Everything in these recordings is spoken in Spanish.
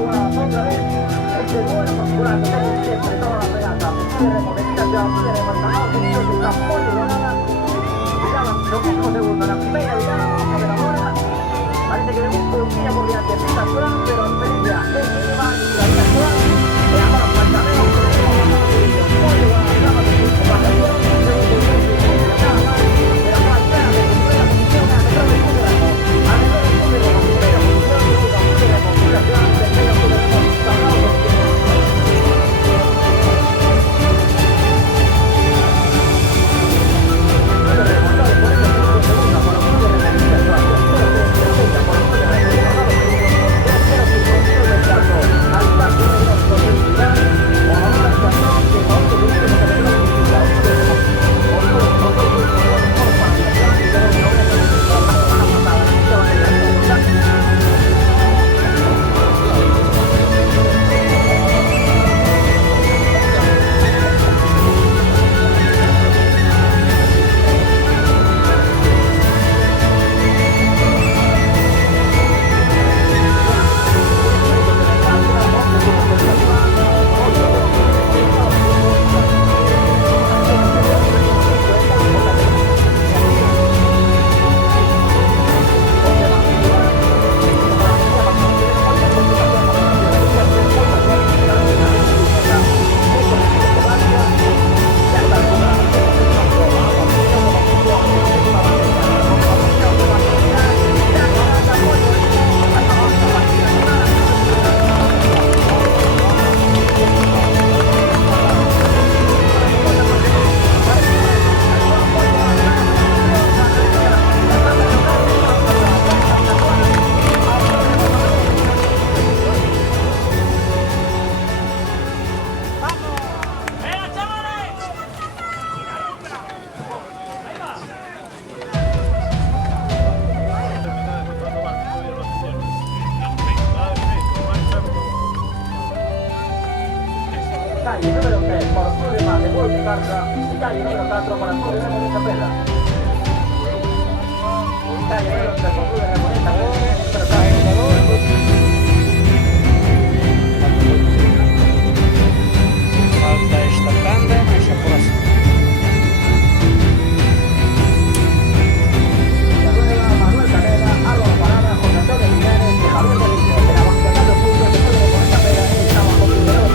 otra vez este duelo muscular que tengo siempre toda la regata. Podremos venir ya, podremos ganar, que está muy igualada. Miraban los mismos segundos, la primera virada, vamos a ver ahora. Parece que un poquillo por delante empieza a Joan, pero la experiencia es mínima y la vida Joan. Le damos falta menos, pero tenemos más posición. Muy igualada, acaba de su comparación, segundo y último, nada más. Pero no espera de que primera posición a detrás del Cúderamo. A detrás del Cúderamo, primera posición, segunda Cúderamo, segunda Joan, tercera Cúderamo, Salgado. Calle número 3 por Cúderamo de Burgos Carga y calle número 4 para Cúderamo de Isabela. Calle número 3 por Cúderamo de Isabela. Falta esta tanda, mas a próxima. Manuel Canela, Álvaro Parada, José Antonio Jiménez y Javier Benítez. De la banca de los puntos de Cúderamo por Isabela y estamos con Cúderamo.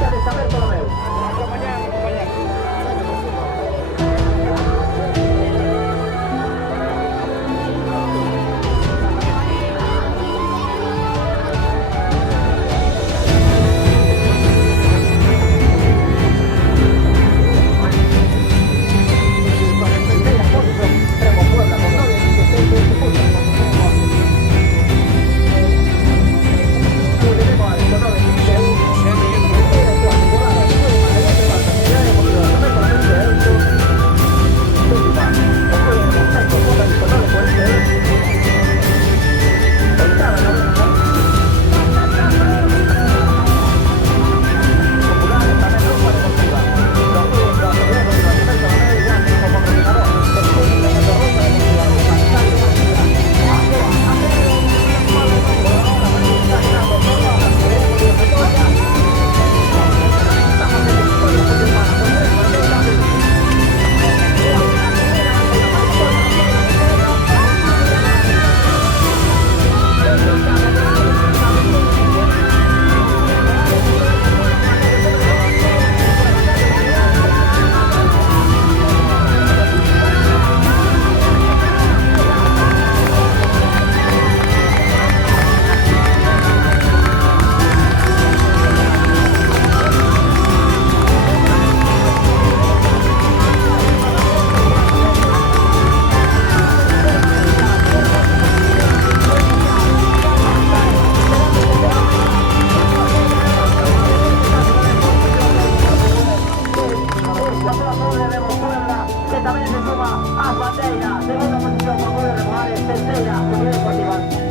provincia de San Bartolomé. Hasta mañana, compañero. Que también se suma a Bandeira, segunda posición por poder remojar en tercera, Unión Deportiva.